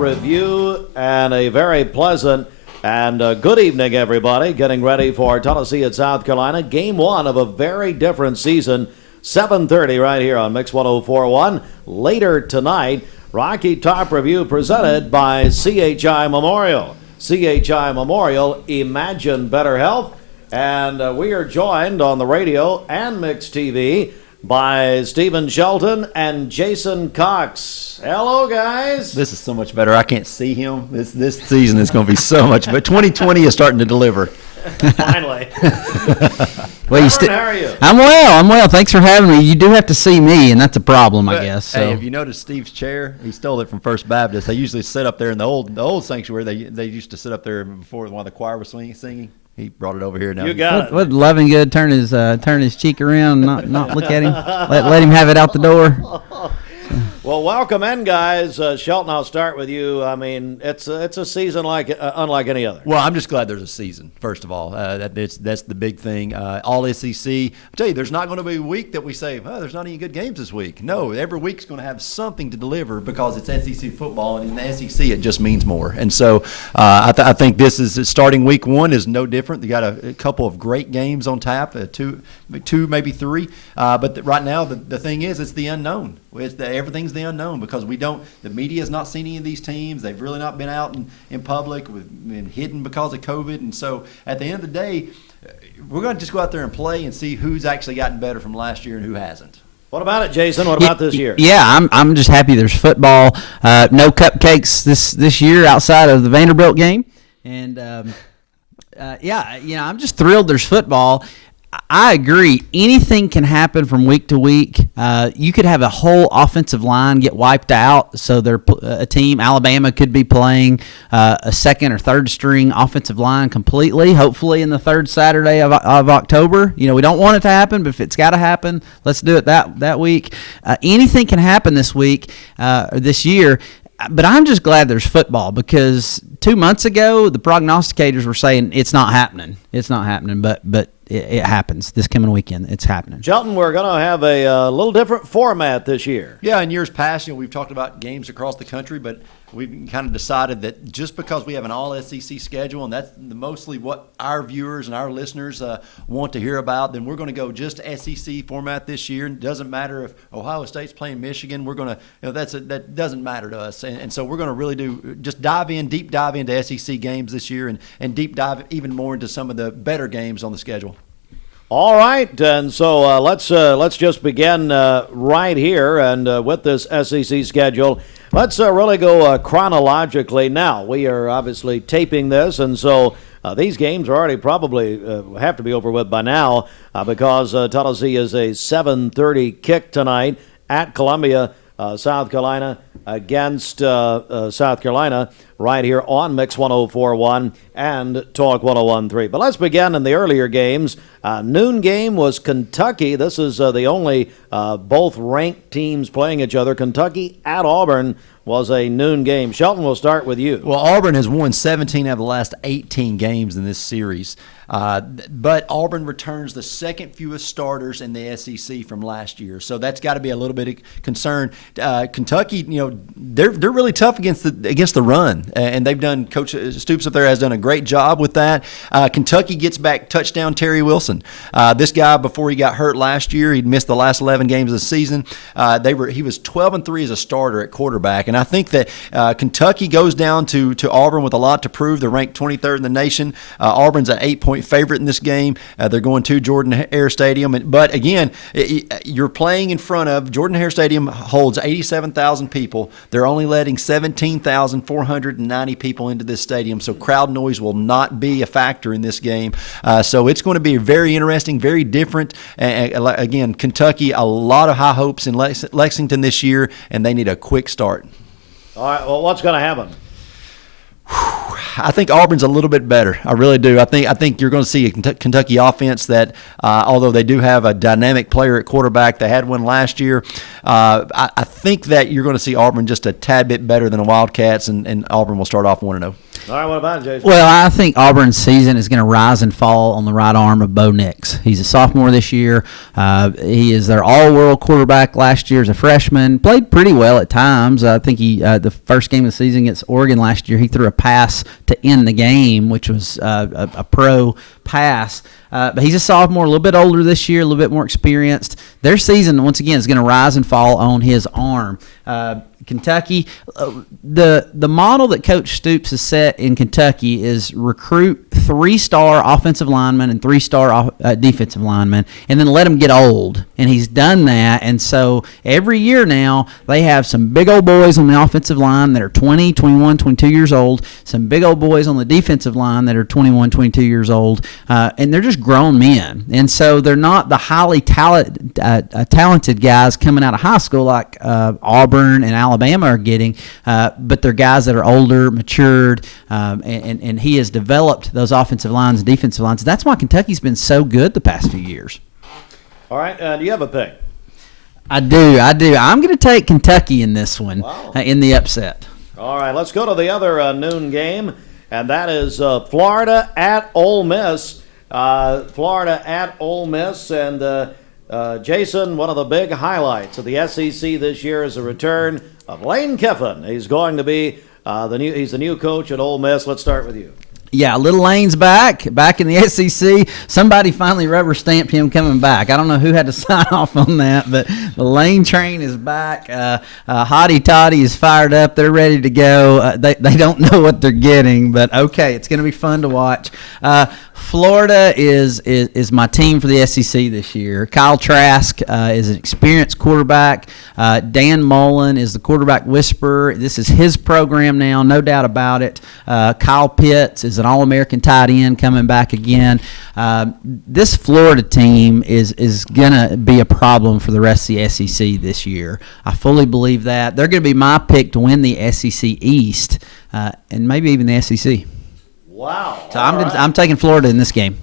review, and a very pleasant and good evening, everybody. Getting ready for Tennessee at South Carolina. Game one of a very different season. 7:30 right here on Mix 104.1. Later tonight, Rocky Top Review presented by CHI Memorial. CHI Memorial, imagine better health. And we are joined on the radio and Mix TV by Stephen Shelton and Jason Cox. Hello, guys. This is so much better. I can't see him. This season is going to be so much better. 2020 is starting to deliver. Finally. Well, how are you? I'm well. Thanks for having me. You do have to see me, and that's a problem, I guess. So. Hey, have you noticed Steve's chair? He stole it from First Baptist. They usually sit up there in the old sanctuary. They used to sit up there before while the choir was singing. He brought it over here now. You got it. Would Lovingood turn his cheek around, and not look at him, let him have it out the door? Well, welcome in, guys. Shelton, I'll start with you. I mean, it's a season unlike any other. Well, I'm just glad there's a season, first of all. That's the big thing. All SEC. I tell you, there's not going to be a week that we say, oh, there's not any good games this week. No, every week's going to have something to deliver because it's SEC football, and in the SEC it just means more. And so I think this is starting week one is no different. They got a couple of great games on tap, two maybe three. But right now the thing is it's the unknown. Everything's the unknown because the media has not seen any of these teams. They've really not been out in public. We've been hidden because of COVID. And so at the end of the day, we're going to just go out there and play and see who's actually gotten better from last year and who hasn't. What about it, Jason? What about this year? Yeah, I'm just happy there's football. No cupcakes this year outside of the Vanderbilt game. And, I'm just thrilled there's football. I agree. Anything can happen from week to week. You could have a whole offensive line get wiped out, so a team, Alabama, could be playing a second or third string offensive line completely, hopefully in the third Saturday of October. You know, we don't want it to happen, but if it's got to happen, let's do it that week. Anything can happen this week or this year. But I'm just glad there's football because 2 months ago, the prognosticators were saying it's not happening. It's not happening, but it happens this coming weekend. It's happening. Shelton, we're going to have a little different format this year. Yeah, in years past, we've talked about games across the country, but we've kind of decided that just because we have an all-SEC schedule, and that's mostly what our viewers and our listeners want to hear about, then we're going to go just SEC format this year. It doesn't matter if Ohio State's playing Michigan. We're going to, that doesn't matter to us. And so we're going to really deep dive into SEC games this year and deep dive even more into some of the better games on the schedule. All right, and so let's just begin right here and with this SEC schedule. Let's really go chronologically now. We are obviously taping this, and so these games are already probably have to be over with by now because Tennessee is a 7:30 kick tonight at Columbia, South Carolina, against South Carolina right here on Mix 104.1 and Talk 101.3. But let's begin in the earlier games. Noon game was Kentucky. This is the only both ranked teams playing each other. Kentucky at Auburn was a noon game. Shelton, we'll start with you. Well, Auburn has won 17 out of the last 18 games in this series. But Auburn returns the second fewest starters in the SEC from last year, so that's got to be a little bit of concern. Kentucky, they're really tough against the run, and they've done. Coach Stoops up there has done a great job with that. Kentucky gets back touchdown Terry Wilson. This guy, before he got hurt last year, he'd missed the last 11 games of the season. He was 12-3 as a starter at quarterback, and I think that Kentucky goes down to Auburn with a lot to prove. They're ranked 23rd in the nation. Auburn's an 8-point favorite in this game. They're going to Jordan-Hare Stadium. But again, you're playing in front of Jordan-Hare Stadium holds 87,000 people. They're only letting 17,490 people into this stadium, so crowd noise will not be a factor in this game. So it's going to be very interesting, very different. Again, Kentucky, a lot of high hopes in Lexington this year, and they need a quick start. All right, well, what's going to happen? I think Auburn's a little bit better. I really do. I think you're going to see a Kentucky offense that, although they do have a dynamic player at quarterback, they had one last year. I think that you're going to see Auburn just a tad bit better than the Wildcats, and Auburn will start off 1-0. All right, what about Jason? Well, I think Auburn's season is going to rise and fall on the right arm of Bo Nix. He's a sophomore this year. He is their all-world quarterback last year as a freshman. Played pretty well at times. I think the first game of the season against Oregon last year, he threw a pass to end the game, which was a pro pass. But he's a sophomore, a little bit older this year, a little bit more experienced. Their season, once again, is going to rise and fall on his arm. Kentucky, the model that Coach Stoops has set in Kentucky is recruit 3-star offensive linemen and 3-star defensive linemen, and then let them get old. And he's done that. And so every year now, they have some big old boys on the offensive line that are 20, 21, 22 years old, some big old boys on the defensive line that are 21, 22 years old, and they're just grown men. And so they're not the highly talented guys coming out of high school like Auburn and Alabama are getting, but they're guys that are older, matured, and he has developed those offensive lines and defensive lines. That's why Kentucky's been so good the past few years. All right, do you have a pick? I do. I'm going to take Kentucky in this one, Wow. in the upset. All right, let's go to the other noon game, and that is Florida at Ole Miss. Florida at Ole Miss, and Jason, one of the big highlights of the SEC this year is the return of Lane Kiffin. He's going to be he's the new coach at Ole Miss. Let's start with you. Yeah, Little Lane's back in the SEC. Somebody finally rubber stamped him coming back. I don't know who had to sign off on that, but the Lane train is back. Hottie Toddy is fired up. They're ready to go. They don't know what they're getting, but okay, it's going to be fun to watch. Florida is my team for the SEC this year. Kyle Trask is an experienced quarterback. Dan Mullen is the quarterback whisperer. This is his program now, no doubt about it. Kyle Pitts is an All-American tight end coming back again. This Florida team is going to be a problem for the rest of the SEC this year. I fully believe that. They're going to be my pick to win the SEC East and maybe even the SEC. Wow. So I'm taking Florida in this game.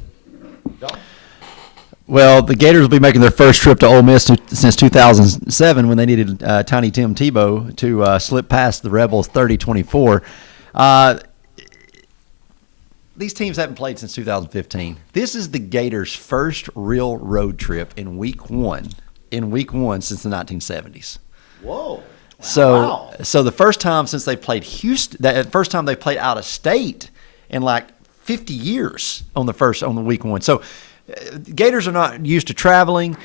Well, the Gators will be making their first trip to Ole Miss since 2007 when they needed Tiny Tim Tebow to slip past the Rebels 30-24. These teams haven't played since 2015. This is the Gators' first real road trip in week one since the 1970s. Whoa. So the first time since they played Houston, the first time they played out of state in like 50 years on the week one. So Gators are not used to traveling.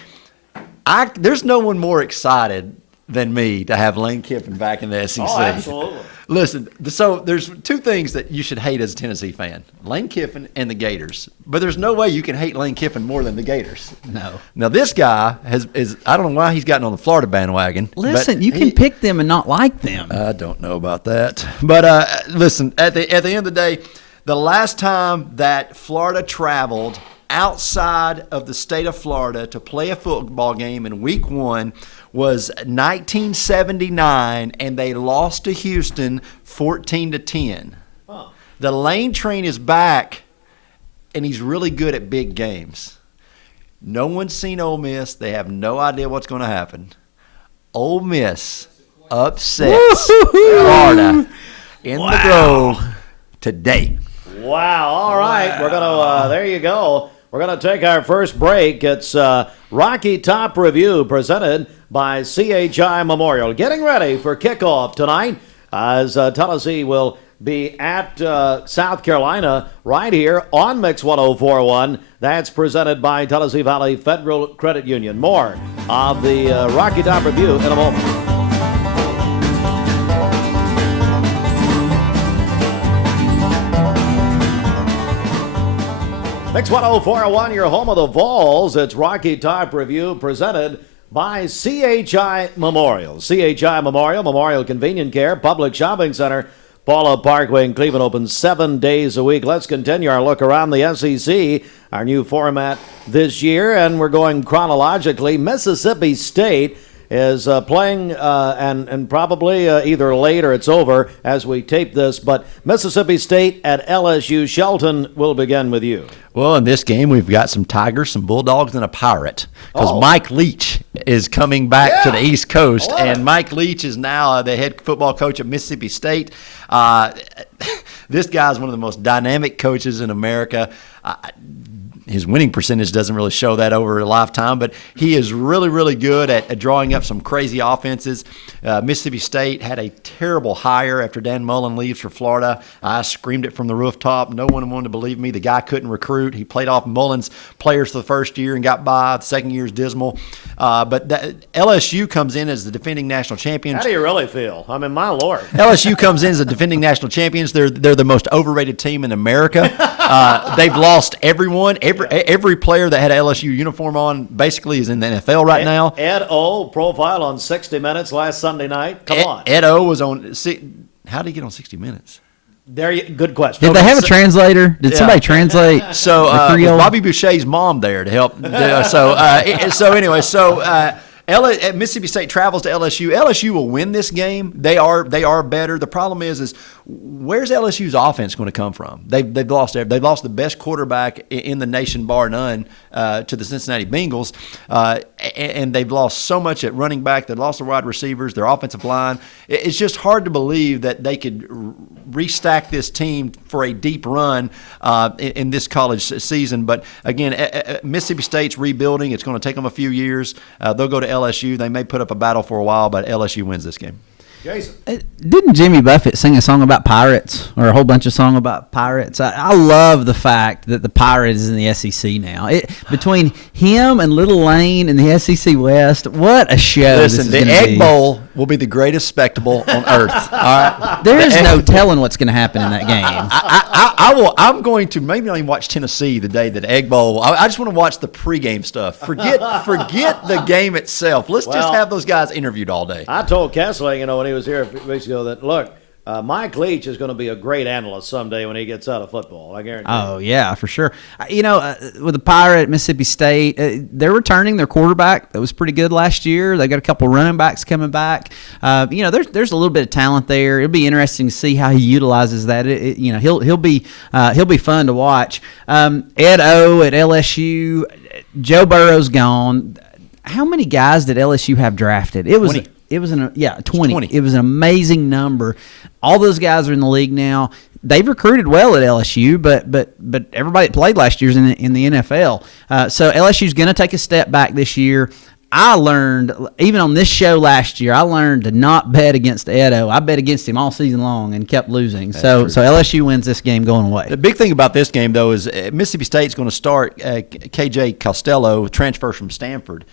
There's no one more excited than me to have Lane Kiffin back in the SEC. Oh, absolutely. Listen, so there's two things that you should hate as a Tennessee fan: Lane Kiffin and the Gators. But there's no way you can hate Lane Kiffin more than the Gators. No. Now this guy is I don't know why he's gotten on the Florida bandwagon. Listen, but you can pick them and not like them. I don't know about that. But listen, at the end of the day, the last time that Florida traveled outside of the state of Florida to play a football game in week one was 1979, and they lost to Houston 14-10. Huh. The Lane train is back, and he's really good at big games. No one's seen Ole Miss. They have no idea what's going to happen. Ole Miss upsets Florida in the Grove today. Wow. All right. We're going to, there you go. We're going to take our first break. It's Rocky Top Review presented by CHI Memorial. Getting ready for kickoff tonight as Tennessee will be at South Carolina right here on Mix 104.1. That's presented by Tennessee Valley Federal Credit Union. More of the Rocky Top Review in a moment. Mix 104.1, your home of the Vols. It's Rocky Top Review presented by CHI Memorial. CHI Memorial Convenient Care, Public Shopping Center, Paula Parkway in Cleveland, open 7 days a week. Let's continue our look around the SEC, our new format this year, and we're going chronologically. Mississippi State is playing, and probably either late or it's over as we tape this. But Mississippi State at LSU. Shelton, will begin with you. Well, in this game, we've got some Tigers, some Bulldogs, and a Pirate. Because Mike Leach is coming back to the East Coast, and Mike Leach is now the head football coach at Mississippi State. This guy's one of the most dynamic coaches in America. His winning percentage doesn't really show that over a lifetime, but he is really, really good at drawing up some crazy offenses. Mississippi State had a terrible hire after Dan Mullen leaves for Florida. I screamed it from the rooftop. No one wanted to believe me. The guy couldn't recruit. He played off Mullen's players for the first year and got by. The second year is dismal. But LSU comes in as the defending national champions. How do you really feel? I mean, my Lord. LSU comes in as the defending national champions. They're the most overrated team in America. They've lost everyone. Every player that had an LSU uniform on basically is in the NFL right now. Ed O profile on 60 Minutes last Sunday night. Come on. Ed O was on. How did he get on 60 Minutes? Good question. Did they have a translator? Did somebody translate? So the was Creole? Bobby Boucher's mom there to help. Mississippi State travels to LSU. LSU will win this game. They are better. The problem is where's LSU's offense going to come from? They've lost the best quarterback in the nation, bar none, to the Cincinnati Bengals, and they've lost so much at running back. They've lost their wide receivers, their offensive line. It's just hard to believe that they could restack this team for a deep run in this college season. But again, Mississippi State's rebuilding. It's going to take them a few years. They'll go to LSU. They may put up a battle for a while, but LSU wins this game. Jason. Didn't Jimmy Buffett sing a song about pirates, or a whole bunch of song about pirates? I love the fact that the Pirate is in the SEC now. Between him and Little Lane in the SEC West, what a show! Listen, the Egg Bowl will be the greatest spectacle on earth. All right, there is no telling what's going to happen in that game. I'm going to maybe not even watch Tennessee the day that Egg Bowl. I just want to watch the pregame stuff. Forget the game itself. Let's just have those guys interviewed all day. I told Kessling, when he was here a few weeks ago, that look, Mike Leach is going to be a great analyst someday when he gets out of football. I guarantee. Oh yeah, for sure. With the Pirate, Mississippi State, they're returning their quarterback that was pretty good last year. They got a couple running backs coming back. There's a little bit of talent there. It'll be interesting to see how he utilizes that. He'll be fun to watch. Ed O at LSU, Joe Burrow's gone. How many guys did LSU have drafted? 20. It was 20. It was an amazing number. All those guys are in the league now. They've recruited well at LSU, but everybody that played last year is in the NFL. So LSU's going to take a step back this year. I learned, even on this show last year, I learned to not bet against Edo. I bet against him all season long and kept losing. So LSU wins this game going away. The big thing about this game, though, is Mississippi State's going to start KJ Costello, transfer from Stanford.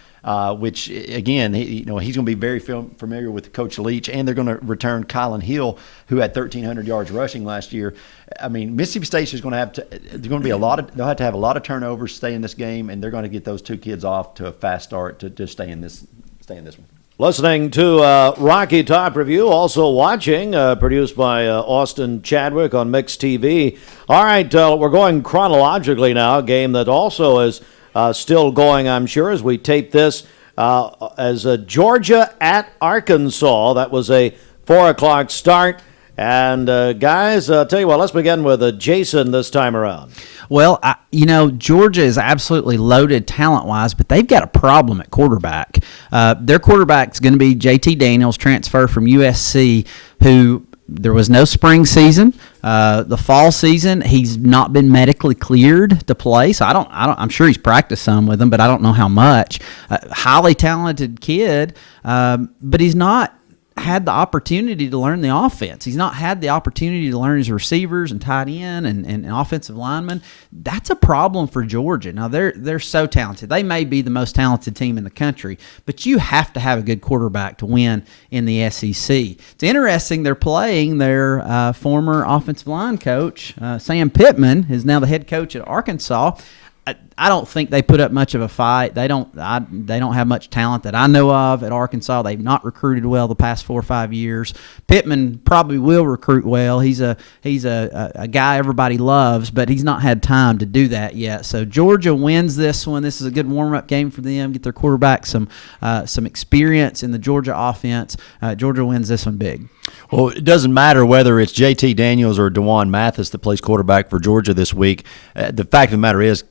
Which again, he's going to be very familiar with Coach Leach, and they're going to return Kylan Hill, who had 1,300 yards rushing last year. I mean, Mississippi State is going to have to. There's going to be they'll have to have a lot of turnovers to stay in this game, and they're going to get those two kids off to a fast start to stay in this one. Listening to Rocky Top Review, also watching, produced by Austin Chadwick on Mix TV. All right, we're going chronologically now. A game that also is still going, I'm sure, as we tape this, as Georgia at Arkansas. That was a 4 o'clock start. And guys, I'll tell you what, let's begin with Jason this time around. Well, Georgia is absolutely loaded talent-wise, but they've got a problem at quarterback. Their quarterback's going to be J.T. Daniels, transfer from USC, who there was no spring season. The fall season, he's not been medically cleared to play, so I'm sure he's practiced some with them, but I don't know how much. Highly talented kid, but he's not had the opportunity to learn the offense. He's not had the opportunity to learn his receivers and tight end and offensive linemen. That's a problem for Georgia. Now, they're so talented. They may be the most talented team in the country, but you have to have a good quarterback to win in the SEC. It's interesting, they're playing their former offensive line coach, Sam Pittman, is now the head coach at Arkansas. I don't think they put up much of a fight. They don't have much talent that I know of at Arkansas. They've not recruited well the past 4 or 5 years. Pittman probably will recruit well. He's a guy everybody loves, but he's not had time to do that yet. So Georgia wins this one. This is a good warm-up game for them. Get their quarterback some experience in the Georgia offense. Georgia wins this one big. Well, it doesn't matter whether it's J.T. Daniels or DeJuan Mathis that plays quarterback for Georgia this week. The fact of the matter is,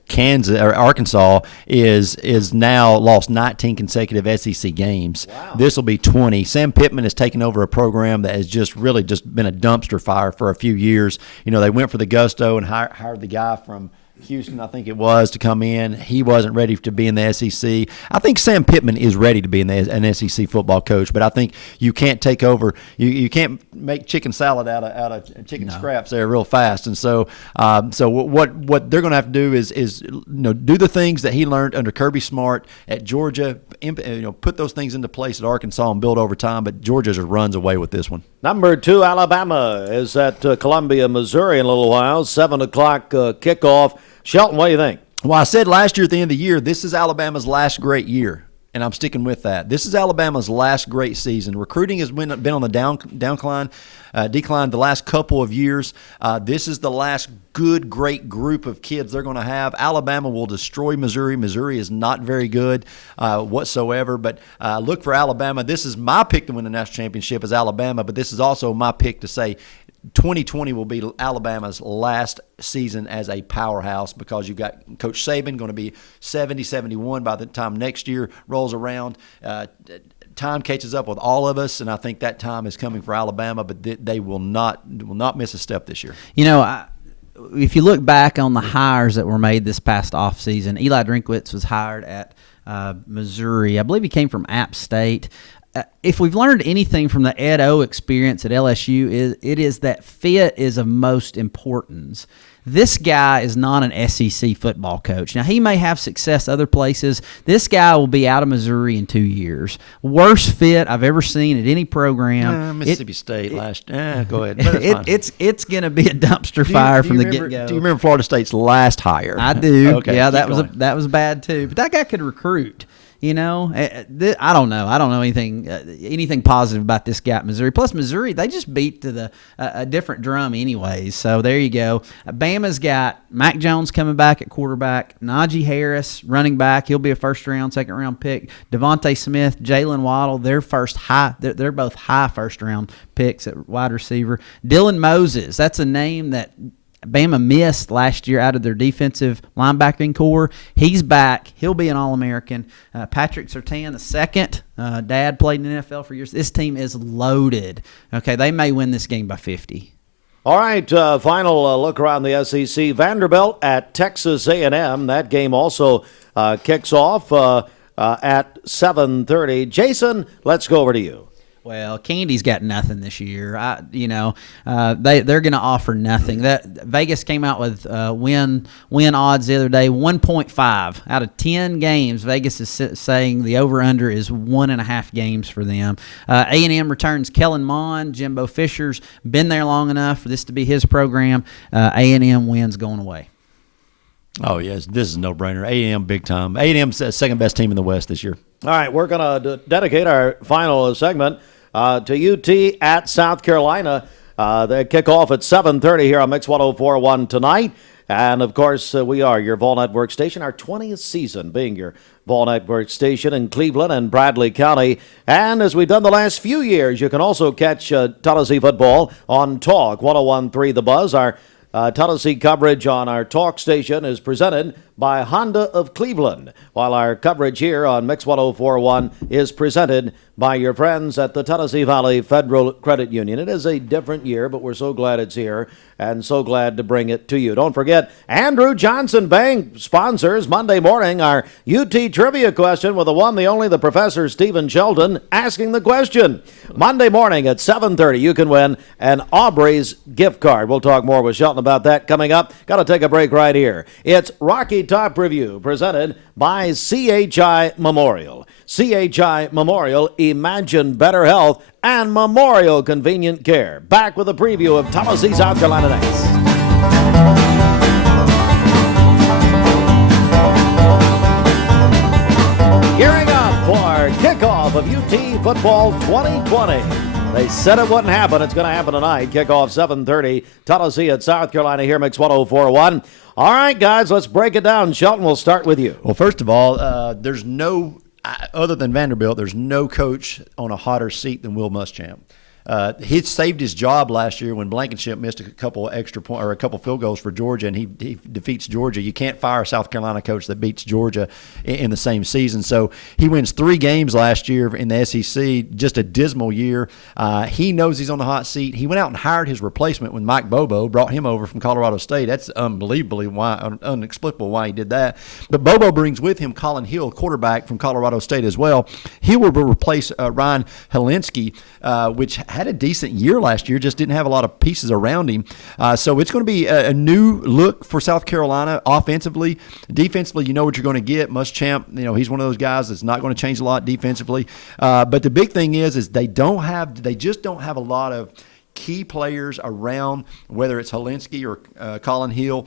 Arkansas is now lost 19 consecutive SEC games. Wow. This will be 20. Sam Pittman has taken over a program that has just been a dumpster fire for a few years. You know, they went for the gusto and hired the guy from Houston, I think it was, to come in. He wasn't ready to be in the SEC. I think Sam Pittman is ready to be an SEC football coach, but I think you can't take over. You can't make chicken salad out of chicken scraps there real fast. And so what they're going to have to do is do the things that he learned under Kirby Smart at Georgia. Put those things into place at Arkansas and build over time. But Georgia just runs away with this one. Number 2, Alabama is at Columbia, Missouri in a little while. 7 o'clock kickoff. Shelton, what do you think? Well, I said last year at the end of the year, this is Alabama's last great year, and I'm sticking with that. This is Alabama's last great season. Recruiting has been on the decline the last couple of years. This is the last great group of kids they're going to have. Alabama will destroy Missouri. Missouri is not very good whatsoever, but look for Alabama. This is my pick to win the national championship is Alabama, but this is also my pick to say 2020 will be Alabama's last season as a powerhouse because you've got Coach Saban going to be 70, 71 by the time next year rolls around. Time catches up with all of us, and I think that time is coming for Alabama, but they will not miss a step this year. You know, if you look back on the hires that were made this past offseason, Eli Drinkwitz was hired at Missouri. I believe he came from App State. If we've learned anything from the Ed O experience at LSU, it is that fit is of most importance. This guy is not an SEC football coach. Now, he may have success other places. This guy will be out of Missouri in 2 years. Worst fit I've ever seen at any program. Mississippi State last. Go ahead. It's going to be a dumpster fire from the get-go. Do you remember Florida State's last hire? I do. Okay, yeah, that was bad too. But that guy could recruit. You know, I don't know. I don't know anything positive about this guy at Missouri. Plus, Missouri, they just beat to a different drum anyways. So there you go. Bama's got Mac Jones coming back at quarterback, Najee Harris running back. He'll be a first-round, second-round pick. Devontae Smith, Jalen Waddle, they're both high first-round picks at wide receiver. Dylan Moses, that's a name that Bama missed last year out of their defensive linebacking core. He's back. He'll be an All-American. Patrick Surtain, the second. Dad played in the NFL for years. This team is loaded. Okay, they may win this game by 50. All right, final look around the SEC. Vanderbilt at Texas A&M. That game also kicks off at 7:30. Jason, let's go over to you. Well, Candy's got nothing this year. They're going to offer nothing. That Vegas came out with win odds the other day, 1.5 out of 10 games. Vegas is saying the over/under is 1.5 games for them. A&M returns Kellen Mond. Jimbo Fisher's been there long enough for this to be his program. A&M wins going away. Oh yes, this is a no-brainer. A&M big time. A&M's the second best team in the West this year. All right, we're going to dedicate our final segment to UT at South Carolina. They kick off at 7:30 here on Mix 104.1 tonight. And, of course, we are your Vol Network station, our 20th season being your Vol Network station in Cleveland and Bradley County. And as we've done the last few years, you can also catch Tennessee football on Talk 101.3 The Buzz. Our Tennessee coverage on our talk station is presented by Honda of Cleveland, while our coverage here on Mix 104.1 is presented by your friends at the Tennessee Valley Federal Credit Union. It is a different year, but we're so glad it's here and so glad to bring it to you. Don't forget, Andrew Johnson Bank sponsors Monday morning our UT trivia question with the one, the only, the Professor Stephen Sheldon asking the question. Monday morning at 7:30, you can win an Aubrey's gift card. We'll talk more with Shelton about that coming up. Got to take a break right here. It's Rocky Top Review presented by CHI Memorial. CHI Memorial, Imagine Better Health, and Memorial Convenient Care. Back with a preview of Tennessee, South Carolina next. UT Football 2020. They said it wouldn't happen. It's going to happen tonight. Kickoff 7:30. Tennessee at South Carolina here. Mix 104.1. All right, guys, let's break it down. Shelton, we'll start with you. Well, first of all, there's no, other than Vanderbilt, there's no coach on a hotter seat than Will Muschamp. He saved his job last year when Blankenship missed a couple extra point or a couple field goals for Georgia, and he defeats Georgia. You can't fire a South Carolina coach that beats Georgia in the same season. So he wins 3 games last year in the SEC, just a dismal year. He knows he's on the hot seat. He went out and hired his replacement when Mike Bobo brought him over from Colorado State. That's unbelievably inexplicable why he did that. But Bobo brings with him Colin Hill, quarterback from Colorado State as well. He will replace Ryan Helinski, which had a decent year last year, just didn't have a lot of pieces around him. So it's going to be a new look for South Carolina offensively. Defensively, you know what you're going to get. Muschamp, he's one of those guys that's not going to change a lot defensively. But the big thing is they just don't have a lot of key players around, whether it's Helinski or Colin Hill.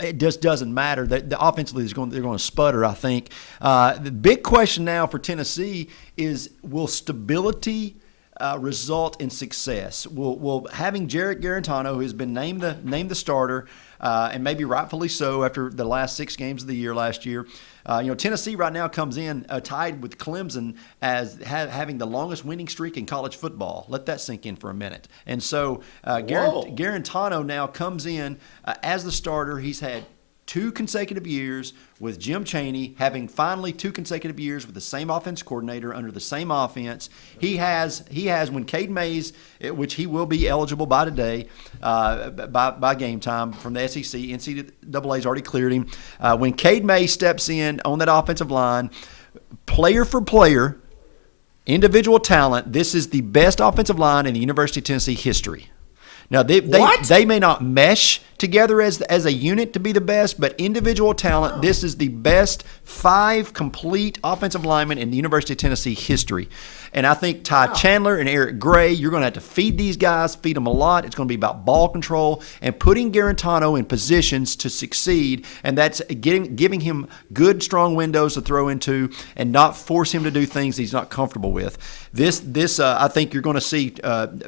It just doesn't matter. The offensively they're going to sputter, I think. The big question now for Tennessee is, will stability result in success? Will having Jarrett Guarantano, who has been named the starter, and maybe rightfully so after the last 6 games of the year last year. Tennessee right now comes in tied with Clemson as having the longest winning streak in college football. Let that sink in for a minute. And so Guarantano now comes in as the starter. He's had 2 consecutive years with Jim Chaney, having finally 2 consecutive years with the same offense coordinator under the same offense. He has when Cade Mays, which he will be eligible by today, by game time from the SEC, NCAA's already cleared him. When Cade Mays steps in on that offensive line, player for player, individual talent, this is the best offensive line in the University of Tennessee history. Now, they may not mesh together as a unit to be the best, but individual talent, this is the best 5 complete offensive linemen in the University of Tennessee history. And I think Ty Chandler and Eric Gray, you're going to have to feed these guys, feed them a lot. It's going to be about ball control and putting Guarantano in positions to succeed, and that's giving him good, strong windows to throw into and not force him to do things he's not comfortable with. I think you're going to see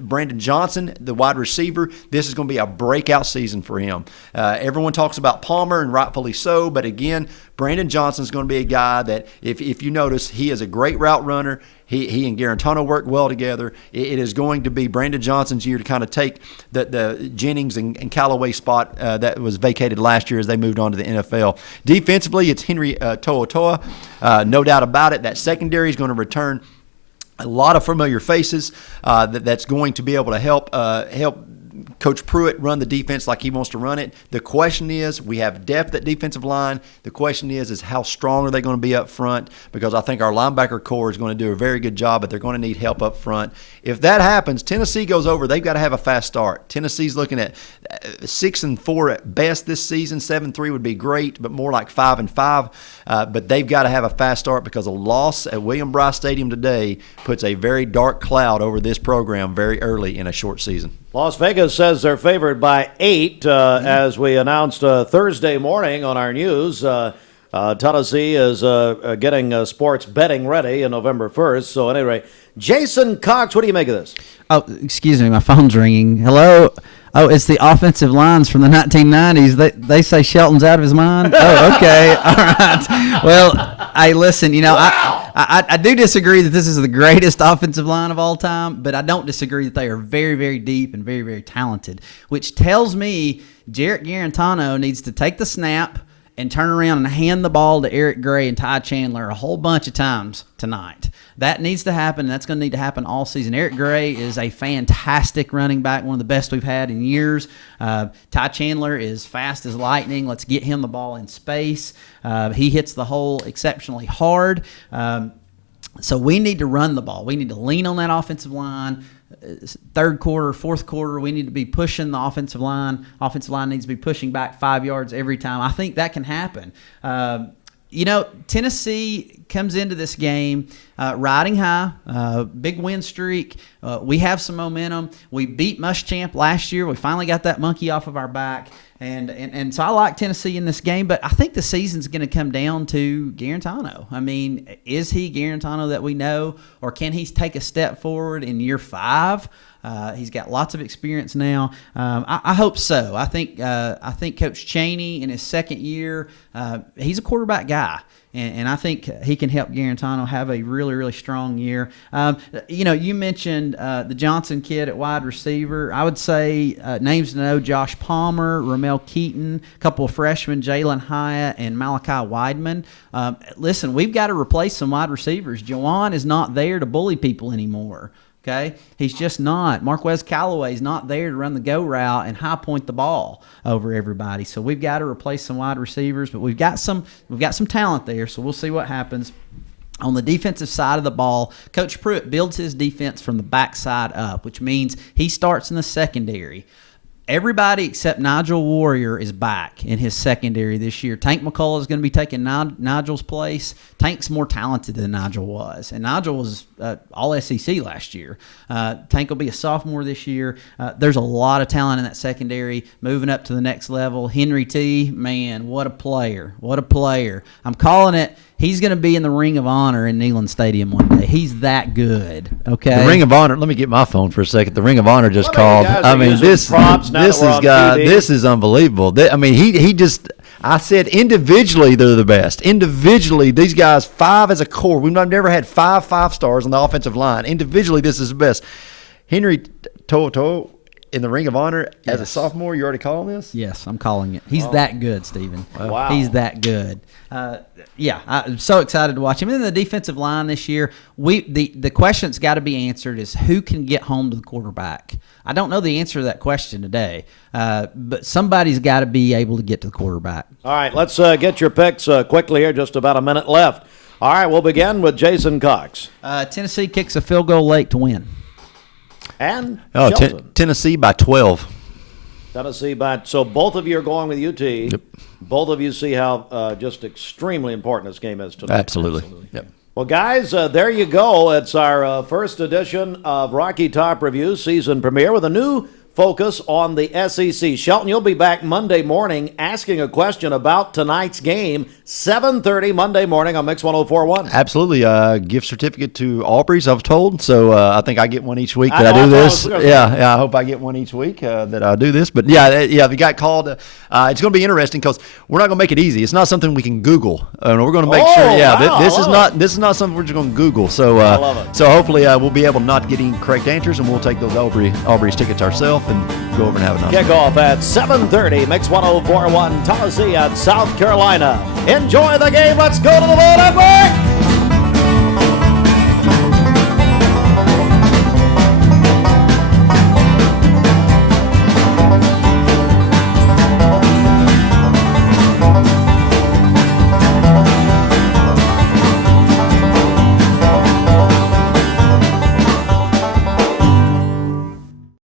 Brandon Johnson, the wide receiver. This is going to be a breakout season for him. Everyone talks about Palmer, and rightfully so, but again, Brandon Johnson is going to be a guy that, if you notice, he is a great route runner. He and Guarantano work well together. It is going to be Brandon Johnson's year to kind of take the Jennings and Callaway spot that was vacated last year as they moved on to the NFL. Defensively, it's Henry To'oTo'o. No doubt about it. That secondary is going to return a lot of familiar faces that's going to be able to help Coach Pruitt run the defense like he wants to run it. The question is, we have depth at defensive line. The question is how strong are they going to be up front? Because I think our linebacker core is going to do a very good job, but they're going to need help up front. If that happens, Tennessee goes over. They've got to have a fast start. Tennessee's looking at 6-4 at best this season. 7-3 would be great, but more like 5-5. But they've got to have a fast start because a loss at William Bryce Stadium today puts a very dark cloud over this program very early in a short season. Las Vegas says they're favored by 8, as we announced Thursday morning on our news. Tennessee is getting sports betting ready on November 1st. So anyway, Jason Cox, what do you make of this? Oh, excuse me, my phone's ringing. Hello? Oh, it's the offensive lines from the 1990s. They say Shelton's out of his mind? Oh, okay. All right. Well, hey, listen, I do disagree that this is the greatest offensive line of all time, but I don't disagree that they are very, very deep and very, very talented, which tells me Jarrett Guarantano needs to take the snap and turn around and hand the ball to Eric Gray and Ty Chandler a whole bunch of times tonight. That needs to happen, and that's going to need to happen all season. Eric Gray is a fantastic running back, one of the best we've had in years. Ty Chandler is fast as lightning. Let's get him the ball in space. He hits the hole exceptionally hard. So we need to run the ball. We need to lean on that offensive line. Third quarter, fourth quarter, we need to be pushing the offensive line. Offensive line needs to be pushing back 5 yards every time. I think that can happen. Tennessee comes into this game riding high, big win streak. We have some momentum. We beat Muschamp last year. We finally got that monkey off of our back. And so I like Tennessee in this game, but I think the season's going to come down to Garantano. I mean, is he Garantano that we know, or can he take a step forward in year 5? He's got lots of experience now. I hope so. I think Coach Chaney in his second year, he's a quarterback guy. And I think he can help Garantano have a really, really strong year. You mentioned the Johnson kid at wide receiver. I would say names to know: Josh Palmer, Ramel Keaton, a couple of freshmen, Jalen Hyatt and Malachi Weidman. Listen, we've got to replace some wide receivers. Jawan is not there to bully people anymore. Okay, he's just not. Marquez Callaway's not there to run the go route and high point the ball over everybody. So we've got to replace some wide receivers, but we've got some talent there. So we'll see what happens. On the defensive side of the ball, Coach Pruitt builds his defense from the backside up, which means he starts in the secondary. Everybody except Nigel Warrior is back in his secondary this year. Tank McCullough is going to be taking Nigel's place. Tank's more talented than Nigel was, and Nigel was all SEC last year. Tank will be a sophomore this year. There's a lot of talent in that secondary moving up to the next level. Henry T, man, what a player. What a player. I'm calling it. He's going to be in the Ring of Honor in Neyland Stadium one day. He's that good. Okay. The Ring of Honor. Let me get my phone for a second. The Ring of Honor just called. I mean, this is unbelievable. He just. I said individually they're the best. Individually, these guys 5 as a core. We've never had 5 stars on the offensive line. Individually, this is the best. Henry Toto in the Ring of Honor as a sophomore. You already calling this? Yes, I'm calling it. He's that good, Stephen. Wow. He's that good. I'm so excited to watch him. And then the defensive line this year, the question that's got to be answered is who can get home to the quarterback. I don't know the answer to that question today, but somebody's got to be able to get to the quarterback. All right, let's get your picks quickly here. Just about a minute left. All right, we'll begin with Jason Cox. Tennessee kicks a field goal late to win. And Shelton. Tennessee by 12. Tennessee so both of you are going with UT. Yep. Both of you see how just extremely important this game is tonight. Absolutely. Yep. Well, guys, there you go. It's our first edition of Rocky Top Review season premiere with a new focus on the SEC. Shelton, you'll be back Monday morning asking a question about tonight's game, 7:30 Monday morning on Mix 104.1. Absolutely. Gift certificate to Aubrey's, I've told. So I think I get one each week that I do this. I hope I get one each week that I do this. But we got called. It's going to be interesting because we're not going to make it easy. It's not something we can Google. We're going to make sure. This is not something we're just going to Google. So I love it. So hopefully we'll be able to not get any correct answers, and we'll take those Aubrey's tickets ourselves and go over and have a nice Kickoff at 7:30, Mix 104.1, Tennessee at South Carolina. Enjoy the game. Let's go to the Bowl Network.